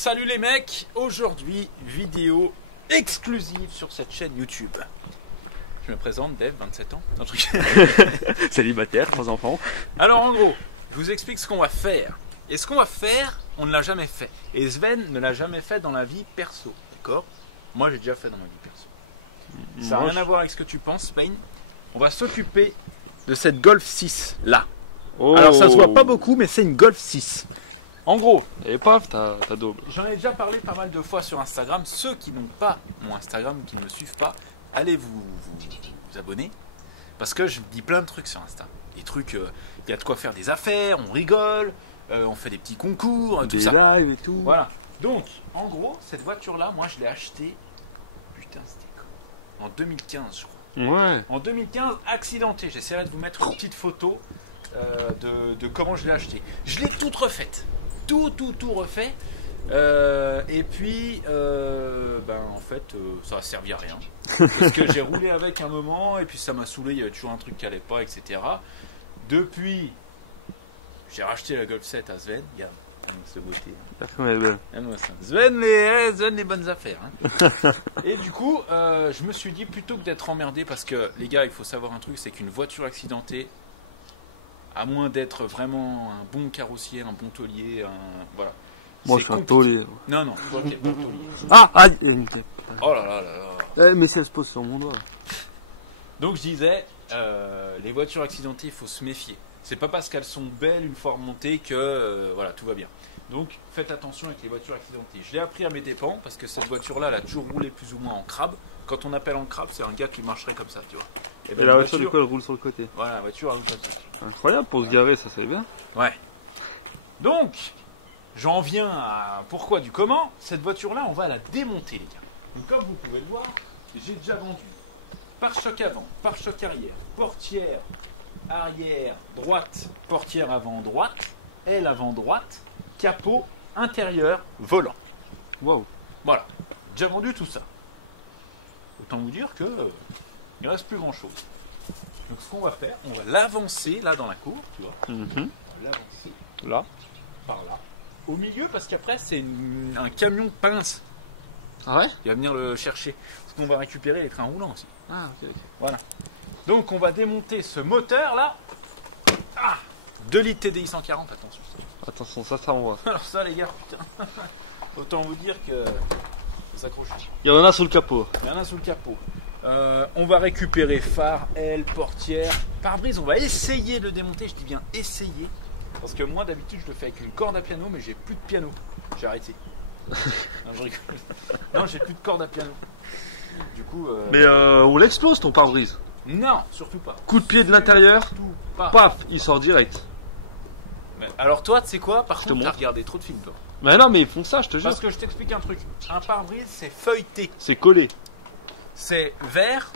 Salut les mecs, aujourd'hui vidéo exclusive sur cette chaîne YouTube. Je me présente, Dave, 27 ans. Un truc. Célibataire, 3 enfants. Alors en gros, je vous explique ce qu'on va faire. Et ce qu'on va faire, on ne l'a jamais fait. Et Sven ne l'a jamais fait dans la vie perso, d'accord? Moi j'ai déjà fait dans ma vie perso. Ça n'a rien à voir avec ce que tu penses, Spain. On va s'occuper de cette Golf 6 là. Oh. Alors ça se voit pas beaucoup, mais c'est une Golf 6. En gros, et paf, t'as double. j'en ai déjà parlé pas mal de fois sur Instagram. Ceux qui n'ont pas mon Instagram ou qui ne me suivent pas, allez vous abonner. Parce que je dis plein de trucs sur Insta. Des trucs, il y a de quoi faire des affaires, on rigole, on fait des petits concours, tout Des ça. lives et tout. Voilà. Donc, en gros, cette voiture-là, moi je l'ai achetée. Putain, c'était quoi? En 2015, je crois. Ouais. En 2015, accidenté. J'essaierai de vous mettre une petite photo de comment je l'ai acheté. Je l'ai toute refaite. Tout refait. Et puis, en fait, ça a servi à rien. Parce que j'ai roulé avec un moment, et puis ça m'a saoulé, il y avait toujours un truc qui allait pas, etc. Depuis, j'ai racheté la Golf 7 à Sven. Regarde, ce beauté. La femme est belle. Sven, les bonnes affaires. Hein. Et du coup, je me suis dit, plutôt que d'être emmerdé, parce que les gars, il faut savoir un truc, c'est qu'une voiture accidentée, à moins d'être vraiment un bon carrossier, un bon taulier, voilà. Moi je suis un taulier. Non, toi t'es pas un taulier. Ah, aïe. Oh là là là là. Mais ça se pose sur mon doigt. Donc je disais, les voitures accidentées, il faut se méfier. C'est pas parce qu'elles sont belles une fois remontées que voilà, tout va bien. Donc faites attention avec les voitures accidentées. Je l'ai appris à mes dépens parce que cette voiture-là, elle a toujours roulé plus ou moins en crabe. Quand on appelle en crabe, c'est un gars qui marcherait comme ça, tu vois. Et la voiture, du coup, elle roule sur le côté. Voilà, la voiture, elle roule comme ça. Incroyable pour se garer, ça c'est bien. Ouais. Donc, j'en viens à pourquoi du comment. Cette voiture-là, on va la démonter, les gars. Donc, comme vous pouvez le voir, j'ai déjà vendu pare-choc avant, pare-choc arrière, portière arrière droite, portière avant droite, aile avant droite, capot intérieur, volant. Waouh. Voilà, déjà vendu tout ça. Autant vous dire que il reste plus grand-chose. Donc ce qu'on va faire, on va l'avancer là dans la cour, tu vois. On va l'avancer Là. par là, au milieu, parce qu'après c'est un camion de pince Ah ouais. qui va venir le chercher. Parce qu'on va récupérer les trains roulants aussi. Ah ok. Voilà. Donc on va démonter ce moteur là. 2 litres TDI 140, attention. Attention, ça envoie. Alors ça les gars, putain. Autant vous dire que ça s'accroche. Il y en a sous le capot. Il y en a sous le capot. On va récupérer phare, aile, portière, pare-brise. On va essayer de le démonter. Je dis bien essayer. Parce que moi d'habitude je le fais avec une corde à piano, mais j'ai plus de piano. J'ai arrêté. Non, je rigole. Non, j'ai plus de corde à piano. Du coup. Mais on l'explose ton pare-brise. Non, surtout pas. Coup de pied de l'intérieur. Surtout pas. Paf, il sort direct. Mais alors toi, tu sais quoi? Par contre, montre. t'as regardé trop de films, toi. Mais non, mais ils font ça, je te jure. Parce que je t'explique un truc. Un pare-brise, c'est feuilleté. C'est collé. C'est verre,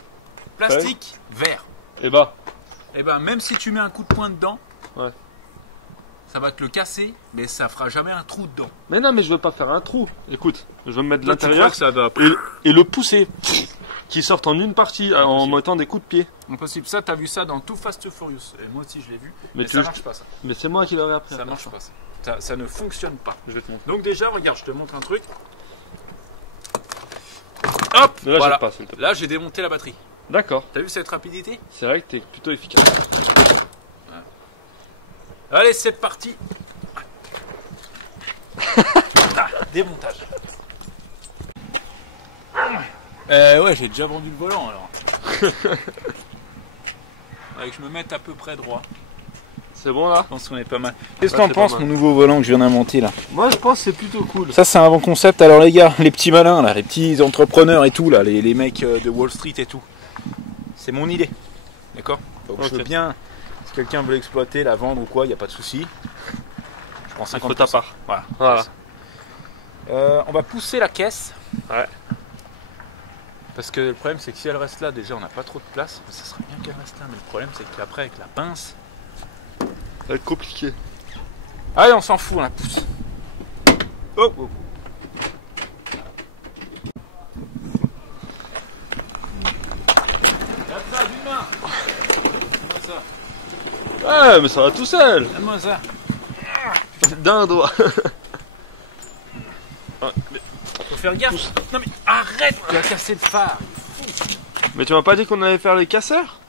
plastique, verre. Et bah. Et ben même si tu mets un coup de poing dedans, Ouais. ça va te le casser, mais ça fera jamais un trou dedans. Mais non, mais je veux pas faire un trou. Écoute, je veux me mettre de Toi, tu l'intérieur crois que ça va et le pousser. Qui sortent en une partie en mettant des coups de pied. impossible. Ça, t'as vu ça dans Too Fast Too Furious. Et moi aussi, je l'ai vu. Mais Mais tu- ça marche pas, ça. Mais c'est moi qui l'aurais appris. Ça marche pas, ça. Ça ne fonctionne pas. Je vais te montrer. Donc déjà, regarde, je te montre un truc. Hop, Mais là, voilà. j'ai pas, s'il te plaît. Là, j'ai démonté la batterie. D'accord. T'as vu cette rapidité? C'est vrai que t'es plutôt efficace. Allez, c'est parti. Démontage. Ouais, j'ai déjà vendu le volant alors. Faudrait que je me mette à peu près droit. C'est bon là? Je pense qu'on est pas mal. Qu'est-ce que Ouais, t'en c'est penses, pas mal. mon nouveau volant que je viens d'inventer là? Moi je pense que c'est plutôt cool. Ça, c'est un bon concept. Alors, les gars, les petits malins là, les petits entrepreneurs et tout là, les mecs de Wall Street et tout. C'est mon idée. D'accord? Donc, je Ok. veux bien, si quelqu'un veut l'exploiter, la vendre ou quoi, il n'y a pas de souci. Je prends 50%. Faut ta part. Voilà. Voilà. On va pousser la caisse. Ouais. Parce que le problème c'est que si elle reste là, déjà on n'a pas trop de place. Ça serait bien qu'elle reste là, mais le problème c'est qu'après avec la pince. Ça va être compliqué. Allez, on s'en fout, on la pousse. Oh, oh. Regarde ça, d'une main. Donne-moi ça. Ouais, mais ça va tout seul. Donne-moi ça. D'un doigt. Ah, mais... Faut faire gaffe. Non mais arrête, tu as cassé le phare. mais tu m'as pas dit qu'on allait faire les casseurs?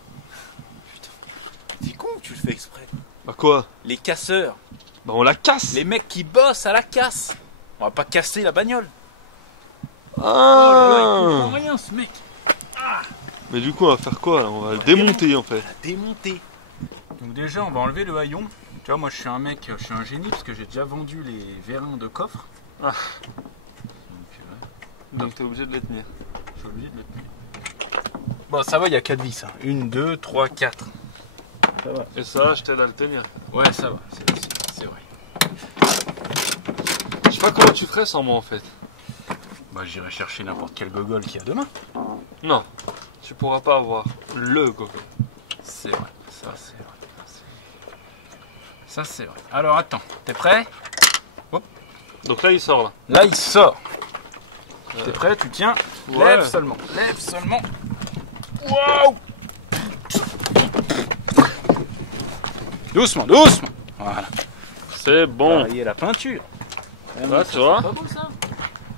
T'es con, tu le fais exprès. Bah quoi? Les casseurs, Bah on la casse. les mecs qui bossent à la casse. On va pas casser la bagnole. Oh là là, il comprend Ah. rien ce mec. Mais du coup on va faire quoi là? On va le démonter en fait. Démonter. Donc déjà on va enlever le haillon. Tu vois, moi je suis un mec, je suis un génie parce que j'ai déjà vendu les vérins de coffre. Ah. Donc Donc t'es obligé de les tenir. je suis obligé de le tenir. Bon ça va, il y a 4 vis. 1, 2, 3, 4. Ça va. Et ça, je t'aide à le tenir. Ouais ça va, c'est vrai. Je sais pas comment tu ferais sans moi en fait. Bah j'irai chercher n'importe quel gogol qu'il y a demain. Non, tu pourras pas avoir le gogo. C'est vrai, ça c'est vrai. Ça c'est vrai. Alors attends, t'es prêt? Donc là il sort là. Là il sort. T'es prêt? Tu tiens. Ouais. Lève seulement. Lève seulement. Wow! Doucement, doucement. Voilà. C'est bon. Varier la peinture. Là tu vois, Pas beau ça?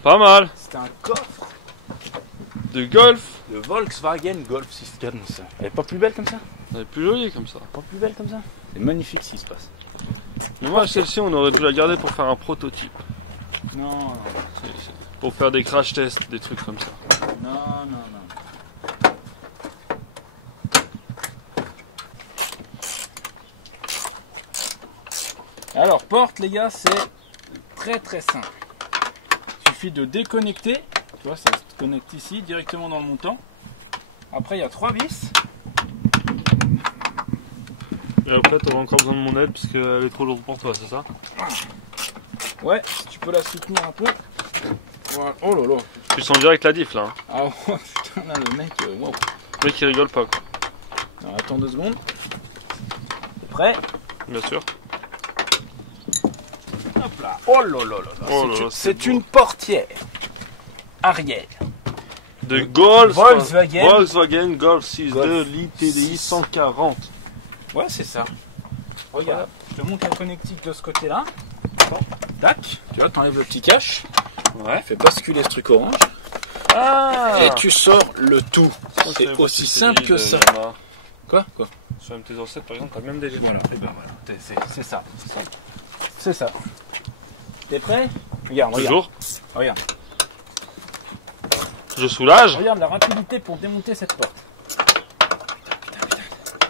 pas mal. C'est un coffre De golf. de Volkswagen Golf 6 ça. Elle est pas plus belle comme ça? Elle est plus jolie comme ça. Pas plus belle comme ça? C'est magnifique ce qui se passe. Mais moi celle-ci on aurait dû la garder pour faire un prototype. Non, Pour faire des crash tests, des trucs comme ça. non. Alors, porte, les gars, c'est très très simple. Il suffit de déconnecter. Tu vois, ça se connecte ici, directement dans le montant. Après, il y a 3 vis. Et après t'auras encore besoin de mon aide parce qu'elle est trop lourde pour toi, c'est ça? Ouais, si tu peux la soutenir un peu. Voilà. Oh là là. Tu sens direct la diff là. Hein. Ah ouais, putain, là, le mec, wow. Le mec il rigole pas quoi. Alors, attends 2 secondes. T'es prêt? Bien sûr. Hop là. Oh là là là là. Oh là là, C'est c'est une portière arrière. De Golf Volkswagen. Golf 6 Golf de l'ITDI 6. 140. Ouais, c'est ça. Regarde, je te montre la connectique de ce côté-là. Tac, tu vois, t'enlèves le petit cache. Ouais. Fais basculer ce truc orange. Ah. Et tu sors le tout. C'est aussi simple que ça. Quoi? Sur MT-07 par exemple, t'as même des Voilà, et ben voilà, c'est ça. C'est ça. T'es prêt? Regarde, Toujours. regarde. Je soulage. Regarde la rapidité pour démonter cette porte. Putain.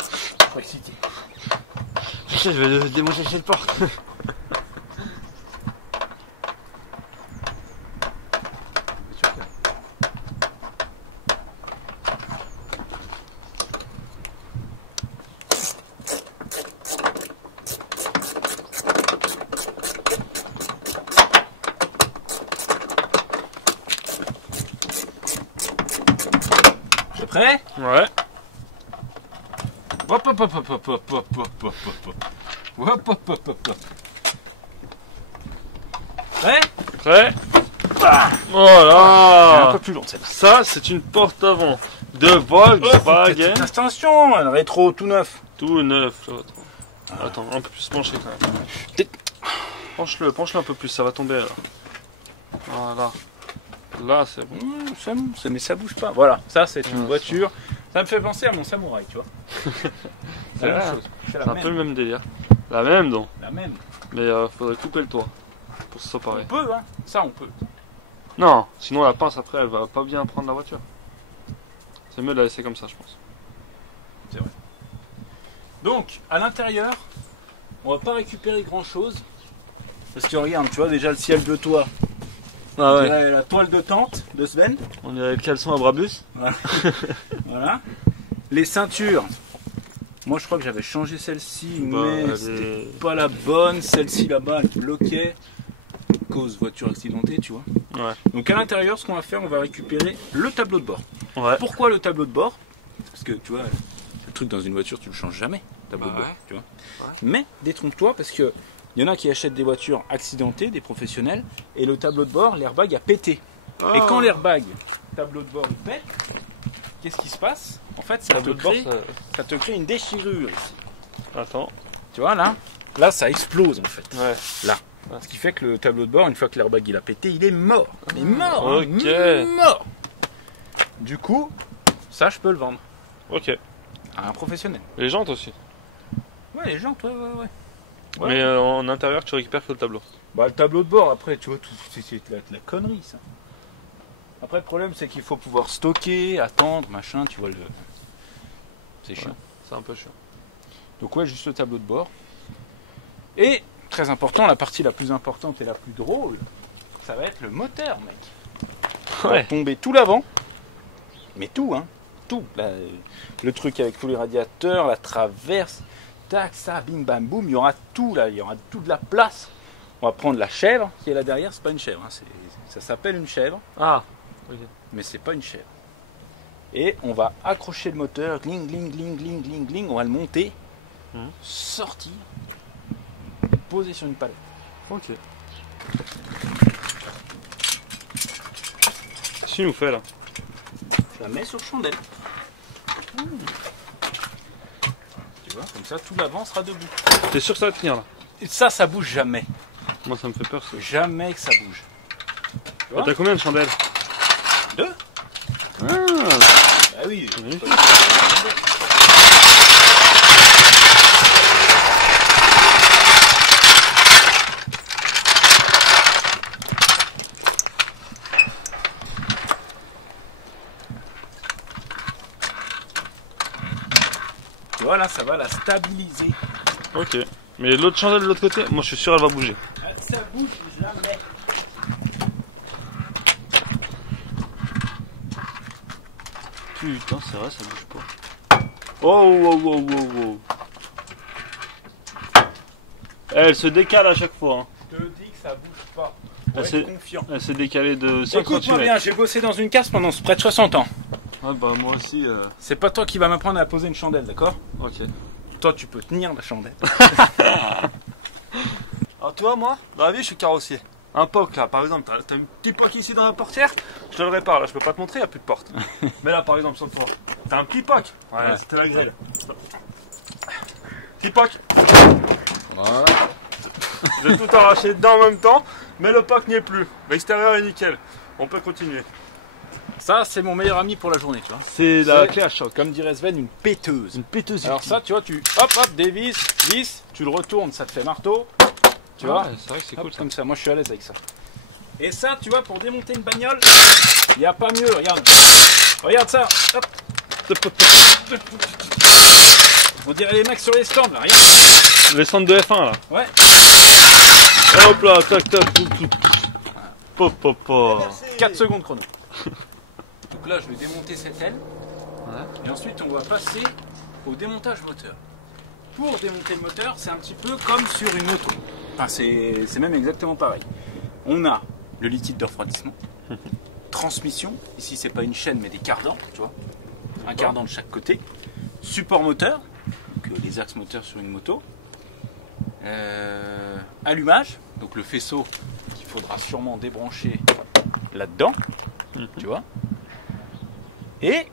Je suis excité. Je sais, je vais démonter cette porte. T'es prêt? Ouais. Hop. Prêt? Prêt. Ah, Voilà. un peu plus long celle-là. Ça, c'est une porte avant de Volkswagen. Attention, un rétro tout neuf. Tout neuf. Attends, un peu plus penché quand même. Penche-le un peu plus, ça va tomber là. Voilà. Là, c'est bon. Mais ça bouge pas. Voilà, ça c'est une voiture. Ça me fait penser à mon samouraï, tu vois. C'est la même chose. C'est la C'est un même. peu le même délire. La même, donc. La même. Mais faudrait couper le toit pour se séparer. On peut, hein. Ça on peut. Non, sinon la pince après, elle va pas bien prendre la voiture. C'est mieux de la laisser comme ça, je pense. C'est vrai. Donc, à l'intérieur, on va pas récupérer grand chose. Parce que regarde, tu vois déjà le ciel de toit. Ah La toile de tente de Sven. On dirait le caleçon à Brabus. Voilà. Les ceintures. Moi je crois que j'avais changé celle-ci, mais elle c'était est- pas la bonne. Celle-ci là-bas, elle bloquait. Cause voiture accidentée, tu vois. Ouais. Donc à l'intérieur, ce qu'on va faire, on va récupérer le tableau de bord. Ouais. Pourquoi le tableau de bord? Parce que tu vois, le truc dans une voiture, tu le changes jamais, tableau de bord, tu vois. Ouais. Mais détrompe-toi parce que il y en a qui achètent des voitures accidentées, des professionnels, et le tableau de bord, l'airbag a pété. Et quand l'airbag, tableau de bord, il pète, qu'est-ce qui se passe? En fait, ça te crée une déchirure ici. Attends. Tu vois là ça explose en fait. Ouais. Là. Ce qui fait que le tableau de bord, une fois que l'airbag il a pété, il est mort. Il est mort. Ok. Mort. Du coup, ça je peux le vendre Ok. à un professionnel. Les jantes aussi. Ouais, les jantes, ouais. Ouais. Mais en intérieur, tu récupères que le tableau. Bah, le tableau de bord, après, tu vois, c'est de la connerie, ça. Après, le problème, c'est qu'il faut pouvoir stocker, attendre, machin, tu vois, c'est chiant. Ouais, c'est un peu chiant. Donc, ouais, juste le tableau de bord. Et, très important, la partie la plus importante et la plus drôle, ça va être le moteur, mec. On va tomber tout l'avant, mais tout, hein, tout. Là, le truc avec tous les radiateurs, la traverse, tac, ça, bim, bam, boum, il y aura tout, là, il y aura toute la place. On va prendre la chèvre qui est là derrière, c'est pas une chèvre, hein, ça s'appelle une chèvre, Ah, ok. mais c'est pas une chèvre. Et on va accrocher le moteur, gling, gling, gling, gling, gling, gling, on va le monter, sortir, poser sur une palette. Ok. Qu'est-ce qu'il nous fait là? Je la mets sur chandelle. Tu vois, comme ça tout l'avant sera debout. T'es sûr que ça va tenir là? Et ça bouge jamais. Moi ça me fait peur ça. Jamais que ça bouge. Tu vois? T'as combien de chandelles? 2. Ah, Bah oui. magnifique. Tu vois là, ça va la stabiliser. Ok. Mais l'autre chandelle de l'autre côté, moi je suis sûr elle va bouger. Ça bouge jamais. Putain, c'est vrai, ça bouge pas. Oh. Elle se décale à chaque fois. Hein. Je te dis que ça bouge pas. Elle Ouais, s'est- confiant. Elle s'est décalée de 5 Écoute-moi cm. bien, j'ai bossé dans une casse pendant près de 60 ans. Ah bah moi aussi. C'est pas toi qui vas m'apprendre à poser une chandelle, d'accord? Ok. Toi, tu peux tenir la chandelle. Alors toi, moi, dans la vie, je suis carrossier. Un POC là, par exemple, t'as un petit POC ici dans la portière, je te le répare là, je peux pas te montrer, il n'y a plus de porte. Mais là, par exemple, sur le toit, t'as un petit POC. Ouais, c'était la grêle. Petit POC. Voilà. J'ai tout arraché dedans en même temps, mais le POC n'y est plus. L'extérieur est nickel. On peut continuer. Ça, c'est mon meilleur ami pour la journée, tu vois. C'est la clé à choc. Comme dirait Sven, une péteuse. Une péteuse. Alors ça, tu vois, tu hop, dévis, vis, tu le retournes, ça te fait marteau. Tu vois, c'est vrai que c'est hop, cool ça. comme ça. Moi, je suis à l'aise avec ça. Et ça, tu vois, pour démonter une bagnole, il n'y a pas mieux. Regarde, regarde ça. Hop. On dirait les mecs sur les stands, là. Regarde. Les centres de F1 là. Ouais. Hop là, tac, tac, tout. Pop, pop, pop. 4 secondes chrono. Donc là, je vais démonter cette aile. Ouais. Et ensuite, on va passer au démontage moteur. Pour démonter le moteur, c'est un petit peu comme sur une moto. Enfin, c'est même exactement pareil. On a le liquide de refroidissement, transmission. Ici, c'est pas une chaîne, mais des cardans, tu vois. Un cardan de chaque côté. Support moteur, donc les axes moteurs sur une moto. Allumage, donc le faisceau qu'il faudra sûrement débrancher là-dedans, tu vois. Et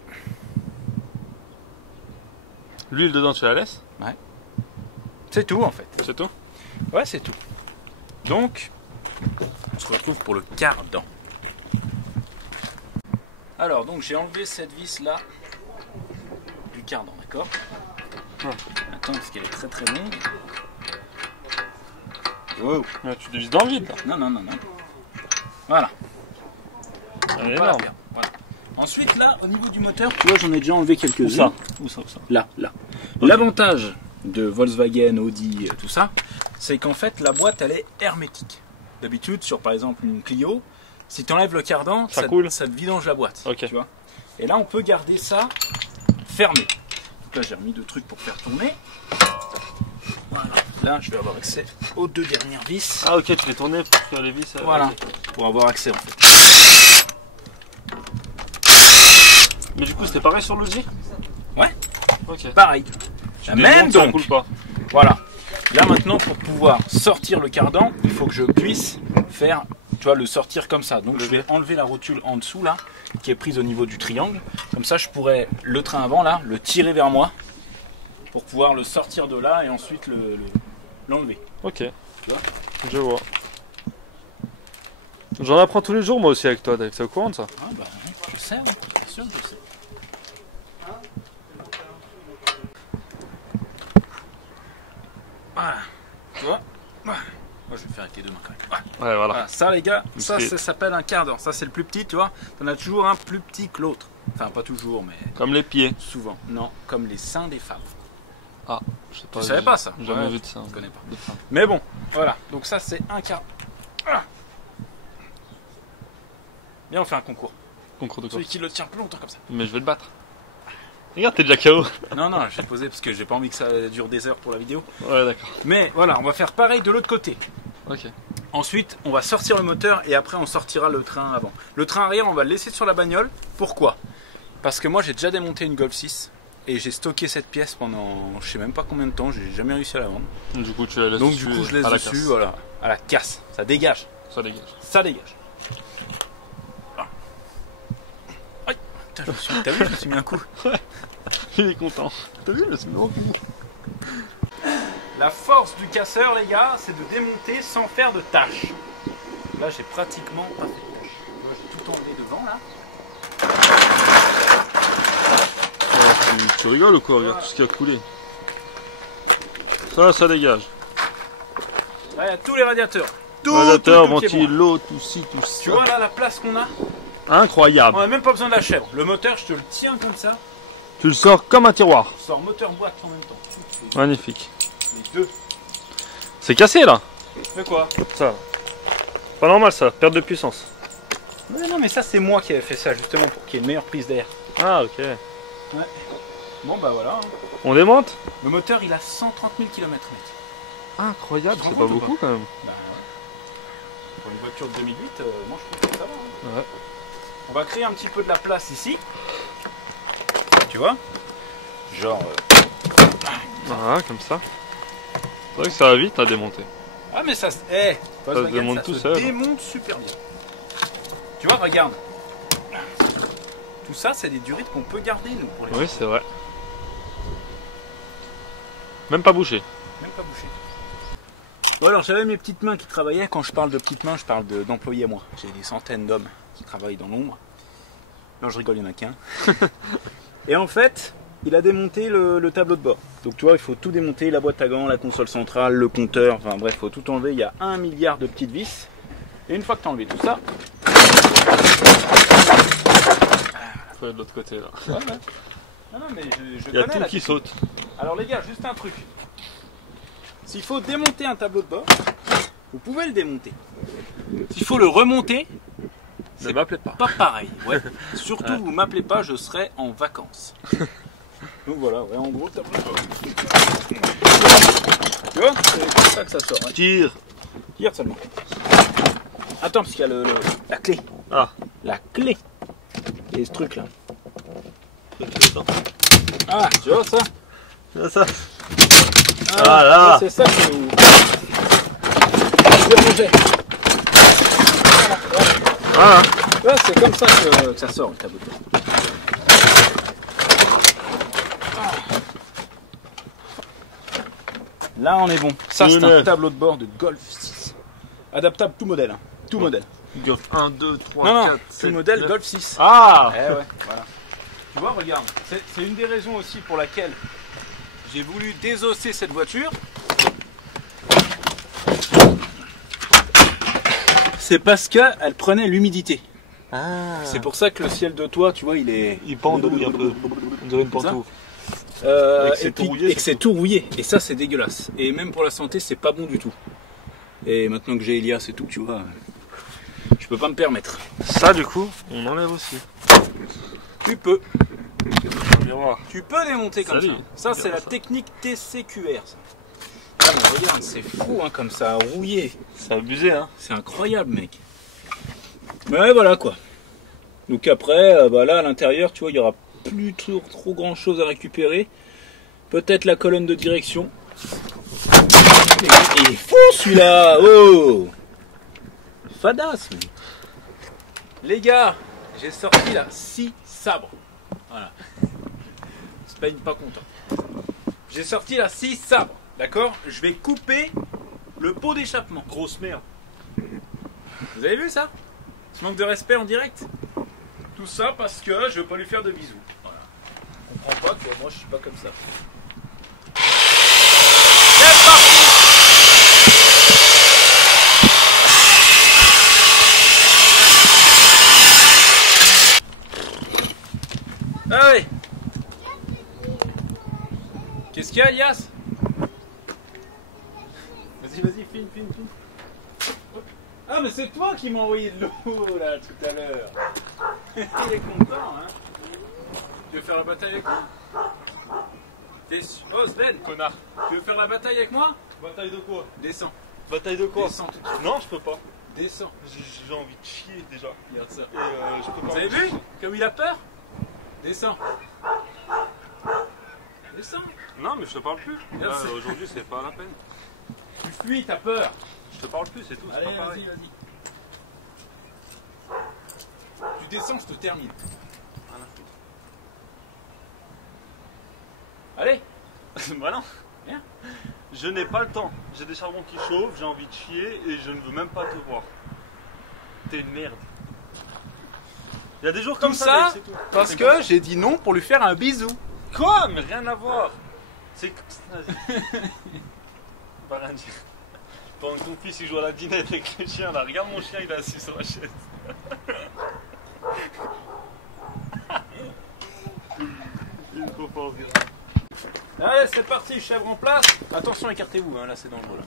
L'huile dedans, tu la laisses? c'est tout en fait. C'est tout? Ouais, c'est tout. Donc, on se retrouve pour le cardan. Alors, donc j'ai enlevé cette vis là du cardan, d'accord? Attends, parce qu'elle est très très longue. Wow. Ouais, tu dévises dans le vide là. Non. Voilà. Elle est Voilà, énorme. bien, voilà. Ensuite, là, au niveau du moteur, tu vois, j'en ai déjà enlevé quelques-unes. Où ça? Là. L'avantage de Volkswagen, Audi, tout ça, c'est qu'en fait, la boîte, elle est hermétique. D'habitude, sur par exemple une Clio, si tu enlèves le cardan, Ça coule. ça te vidange la boîte. Ok. Tu vois. Et là, on peut garder ça fermé. Donc là, j'ai remis 2 trucs pour faire tourner. Voilà. Là, je vais avoir accès aux 2 dernières vis. Ah ok, tu l'as tourné pour que les vis... Voilà. ok. Pour avoir accès, en fait. Mais du coup, c'était pareil sur l'Uzi? Ouais. Ok. Pareil. La Tu même démontes, ça donc. coule pas. Voilà. Là maintenant, pour pouvoir sortir le cardan, il faut que je puisse faire, tu vois, le sortir comme ça. Donc je vais enlever la rotule en dessous là, qui est prise au niveau du triangle. Comme ça, je pourrais le train avant là, le tirer vers moi, pour pouvoir le sortir de là et ensuite l'enlever. Ok. Tu vois? Je vois. J'en apprends tous les jours moi aussi avec toi, Dave. C'est au courant de ça? Ah bah, je sais, hein. Bien sûr, je sais. Voilà. Tu vois? Voilà. Moi, je vais le faire avec les deux mains quand même. Voilà. Ouais, voilà. Voilà. Ça, les gars, ça C'est- s'appelle un quart d'heure. Ça, c'est le plus petit, tu vois. T'en as toujours un plus petit que l'autre. Enfin, pas toujours, mais Comme les pieds. souvent. Non, comme les seins des femmes. Ah, je sais pas. Tu savais pas ça? J'ai jamais Ouais, vu de ça. Je connais pas. De fin. Mais bon, voilà. Donc ça, c'est un quart. Ah. Viens, on fait un concours. Concours de quoi? Celui qui le tient plus longtemps comme ça. Mais je vais te battre. Regarde, t'es déjà KO. Non, non, j'ai posé parce que j'ai pas envie que ça dure des heures pour la vidéo. Ouais, d'accord. Mais voilà, on va faire pareil de l'autre côté. Ok. Ensuite, on va sortir le moteur et après, on sortira le train avant. Le train arrière, on va le laisser sur la bagnole. Pourquoi? Parce que moi, j'ai déjà démonté une Golf 6 et j'ai stocké cette pièce pendant je sais même pas combien de temps. J'ai jamais réussi à la vendre. Du coup, tu la laisses Donc, dessus du coup, je laisse à la dessus, casse. voilà, à la casse. Ça dégage. Ça dégage. Ça dégage. Ah. Aïe. Putain, t'as vu, je me suis mis un coup. Il est content. T'as vu le smell? La force du casseur, les gars, c'est de démonter sans faire de tâches. Là, j'ai pratiquement pas fait de tâches. J'ai tout enlevé devant, là. Tu rigoles ou quoi? Regarde tout ce qui a coulé. Ça dégage. Là, il y a tous les radiateurs. Radiateur, tout qui est bon. ventilo, tout ci, tout ça. Tu vois, là, la place qu'on a, Incroyable. on n'a même pas besoin de la chèvre. Le moteur, je te le tiens comme ça. Tu le sors comme un tiroir. Je sors moteur-boîte en même temps. Magnifique. Les deux. C'est cassé là. Mais quoi? Ça. Pas normal ça, perte de puissance. Ouais, non, mais ça, c'est moi qui avais fait ça, justement, pour qu'il y ait une meilleure prise d'air. Ah ok. Bon, bah voilà. Hein. On démonte? Le moteur, il a 130 000 km, mec. Incroyable, Tu te c'est rends pas compte ou beaucoup quand même. Bah ouais. Pour une voiture de 2008, moi je trouve que ça va. Hein. Ouais. On va créer un petit peu de la place ici. Tu vois? Genre. Ah, comme ça. C'est vrai que ça va vite à démonter. Ah, mais ça. Eh, se démonte tout seul. démonte super bien. Tu vois, regarde. Tout ça, c'est des durites qu'on peut garder, nous, pour les. Oui, c'est vrai. Même pas bouché. Même pas bouché. Bon, alors j'avais mes petites mains qui travaillaient. Quand je parle de petites mains, je parle d'employés à moi. J'ai des centaines d'hommes qui travaillent dans l'ombre. Non, je rigole, il n'y en a qu'un. Et en fait, il a démonté le tableau de bord. Donc tu vois, il faut tout démonter, la boîte à gants, la console centrale, le compteur, enfin bref, il faut tout enlever. Il y a 1 milliard de petites vis. Et une fois que tu as enlevé tout ça... Faut aller de l'autre côté là. Ouais, ouais. Non, non, mais je Il y a connais tout la qui technique. saute. Alors les gars, juste un truc. S'il faut démonter un tableau de bord, vous pouvez le démonter. S'il faut le remonter, Ne m'appelez pas. pas pareil. Ouais. Surtout, vous m'appelez pas, je serai en vacances. Donc voilà, ouais, en gros, tableau de bord. Tu vois, c'est comme ça que ça sort. Hein. Tire. Tire seulement. Attends, parce qu'il y a la clé. Ah. La clé. Et ce truc là. Ah, tu vois ça? Ça. Ah, Voilà. c'est ça que vous dérangez. Voilà. Ouais, c'est comme ça que ça sort le tableau de bord. Là, on est bon. Ça, c'est un tableau de bord de Golf 6. Adaptable tout modèle. Hein. Tout modèle. Golf 1, 2, 3, Non, 4, tout 7, modèle 9. Golf 6. Ah. Eh ouais, voilà. Tu vois, regarde. C'est une des raisons aussi pour laquelle j'ai voulu désosser cette voiture. C'est parce qu'elle prenait l'humidité. Ah. C'est pour ça que le ciel de toit, tu vois, il est. Il pendouille un peu. On dirait une pantoufle. Et que c'est tout rouillé. Et ça, c'est dégueulasse. Et même pour la santé, c'est pas bon du tout. Et maintenant que j'ai Elias et tout, tu vois, je peux pas me permettre. Ça, du coup, on enlève aussi. Tu peux. Miroir. Tu peux démonter comme Salut. ça. Ça, c'est la Ça. technique TCQR. Ça. Ah, mais regarde, c'est fou hein, comme ça, rouillé. C'est abusé, hein. C'est incroyable, mec. Mais voilà quoi. Donc après, bah là à l'intérieur, tu vois, il y aura plus trop grand chose à récupérer. Peut-être la colonne de direction. Il est fou celui-là. Oh, fadasse. Mec. Les gars, j'ai sorti là 6 sabres. Voilà. C'est pas une pas content. J'ai sorti là 6 sabres. D'accord? Je vais couper le pot d'échappement. Grosse merde. Vous avez vu ça? Ce manque de respect en direct. Tout ça parce que je veux pas lui faire de bisous. Voilà. On comprend pas que moi je suis pas comme ça. C'est parti. Ah oui. Qu'est-ce qu'il y a, Elias? Vas-y, filme. Ah, mais c'est toi qui m'as envoyé de l'eau, là, tout à l'heure. Il est content, hein. Tu veux faire la bataille avec moi? Oh, Sven, Connard. tu veux faire la bataille avec moi? Bataille de quoi? Descends. Bataille de quoi? Descends tout de suite. Non, je peux pas. Descends. J'ai envie de chier déjà. Regarde ça. Et je peux pas. Vous avez vu comme il a peur? Descends. Descends. Non, mais je te parle plus. Merci. Aujourd'hui, c'est pas la peine. Tu fuis, t'as peur. Je te parle plus, c'est tout. C'est Allez, pas pareil. vas-y. Tu descends, je te termine. Allez. Bah non. Viens. Je n'ai pas le temps. J'ai des charbons qui chauffent, j'ai envie de chier et je ne veux même pas te voir. T'es une merde. Il y a des jours comme Tout ça, ça mec, c'est tout. parce C'est que j'ai dit non pour lui faire un bisou. Quoi? Mais rien à voir. C'est. Vas-y. Pas rien dire. Pendant que ton fils il joue à la dinette avec le chien là, regarde mon chien, il est assis sur la chaise. Il est trop fort, gars. Allez, c'est parti, chèvre en place. Attention, écartez-vous, hein, là c'est dangereux. Là.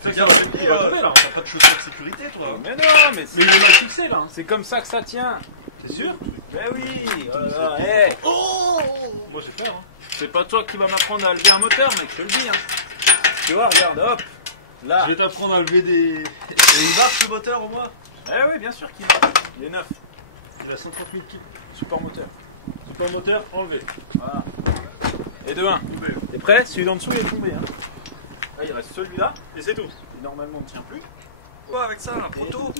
Fais gaffe, il va tomber là, t'as pas de chaussures de sécurité toi. Mais non, mais il est mal fixé là. C'est comme ça que ça tient. T'es sûr? Ben oui. Oh là là, hey. Moi j'ai peur, hein. C'est pas toi qui vas m'apprendre à lever un moteur, mec, je te le dis. Hein. Tu vois, regarde, hop. Là. Je vais t'apprendre à lever des. Et il marche le moteur au moins? Eh oui, bien sûr qu'il marche. Il est neuf. Il a 130 000 kg. Support moteur. Super moteur enlevé. Voilà. Et de 1. T'es prêt? Celui d'en dessous il est tombé. Hein. Là, il reste celui-là. Et c'est tout. Qui normalement ne tient plus. Quoi avec ça, un proto?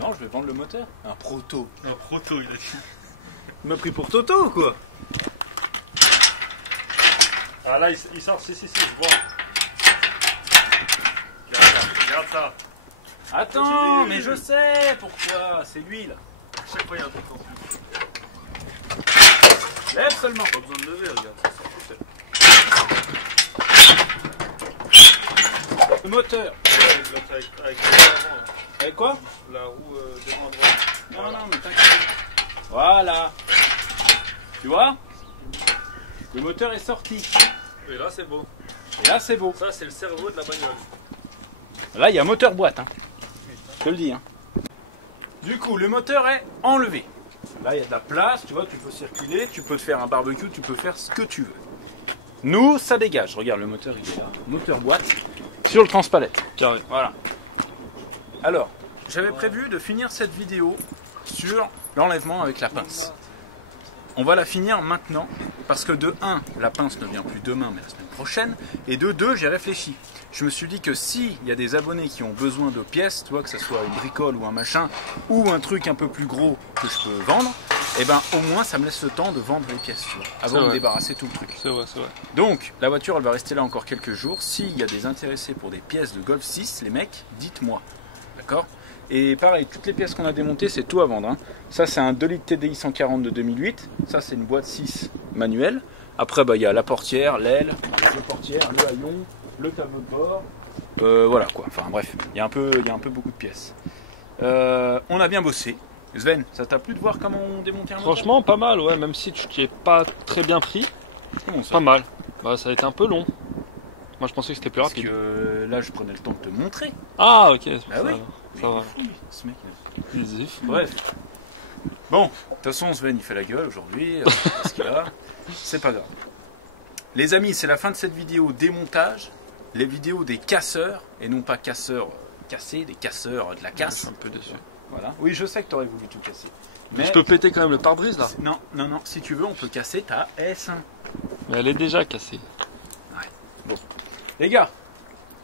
Non, je vais vendre le moteur. Un proto. Un proto, il a dit. Il m'a pris pour Toto ou quoi? Ah là, il sort, si, je vois. Regarde ça. Attends, Continue. mais je sais pourquoi. C'est lui là. Chaque fois, il y a un truc en plus. Lève seulement. Pas besoin de lever, regarde, ça sort tout seul. Le moteur. Avec quoi? La roue devant à droite. Non, mais t'inquiète. Voilà. Tu vois? Le moteur est sorti. Et là, c'est beau. Et là, c'est beau. Ça, c'est le cerveau de la bagnole. Là, il y a moteur boîte. Hein. Je te le dis. Hein. Du coup, le moteur est enlevé. Là, il y a de la place. Tu vois, tu peux circuler. Tu peux te faire un barbecue. Tu peux faire ce que tu veux. Nous, ça dégage. Regarde, le moteur, il est là. Moteur boîte. Sur le transpalette. Carré. Voilà. Alors, j'avais prévu de finir cette vidéo sur l'enlèvement avec la pince. On va la finir maintenant, parce que de 1, la pince ne vient plus demain, mais la semaine prochaine, et de 2, j'ai réfléchi. Je me suis dit que s'il y a des abonnés qui ont besoin de pièces, tu vois, que ce soit une bricole ou un machin, ou un truc un peu plus gros que je peux vendre, et ben au moins ça me laisse le temps de vendre les pièces, tu vois, avant de débarrasser tout le truc. C'est vrai. Donc, la voiture, elle va rester là encore quelques jours. S'il y a des intéressés pour des pièces de Golf 6, les mecs, dites-moi. D'accord? Et pareil, toutes les pièces qu'on a démontées, c'est tout à vendre. Hein. Ça, c'est un 2 litres TDI 140 de 2008. Ça, c'est une boîte 6 manuelle. Après, bah, il y a la portière, l'aile, le portière, le haillon, le tableau de bord. Voilà quoi. Enfin bref, il y a un peu beaucoup de pièces. On a bien bossé. Sven, ça t'a plu de voir comment on démontait un moteur? Franchement, pas mal, ouais, même si tu t'y es pas très bien pris. Comment ça? Pas mal. Bah, ça a été un peu long. Moi, je pensais que c'était plus Parce rapide. que là, je prenais le temps de te montrer. Ah, ok. Bah oui. Ça va. Fou, ce mec. Il est fou. Bref. Bon, de toute façon, Sven, il fait la gueule aujourd'hui. Ce qu'il a. C'est pas grave. Les amis, c'est la fin de cette vidéo démontage. Les vidéos des casseurs, et non pas casseurs cassés, des casseurs de la Je casse. suis un peu déçu. Voilà. Oui, je sais que tu aurais voulu tout casser. Mais Je peux péter quand même le pare-brise là. non, si tu veux, on peut casser ta S1. Mais elle est déjà cassée. Les gars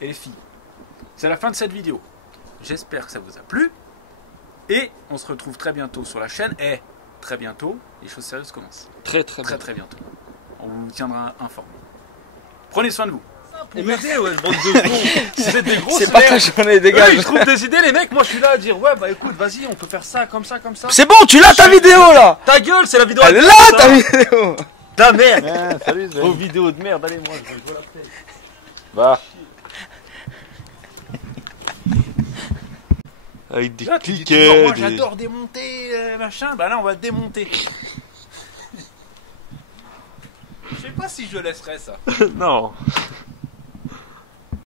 et les filles, c'est la fin de cette vidéo. J'espère que ça vous a plu. Et on se retrouve très bientôt sur la chaîne. Et très bientôt, les choses sérieuses commencent. Très Très bientôt. On vous tiendra informé. Prenez soin de vous. Pour m'aider, ouais, bande de cons. Vous êtes des gros C'est pas ta journée, dégage. Ils trouvent des idées, les mecs. Moi, je suis là à dire, ouais, bah écoute, vas-y, on peut faire ça, comme ça, comme ça. C'est bon, tu l'as ta vidéo là. Ta gueule, c'est la vidéo. Elle est là ta vidéo. Ta merde. Ouais, salut Sven. Vos vidéos de merde, allez, moi, je vois la tête. Va. Avec des Là, tu dis cliquets. toujours, moi des- j'adore démonter, machin. Bah là, on va démonter. Je sais pas si je laisserai ça. Non.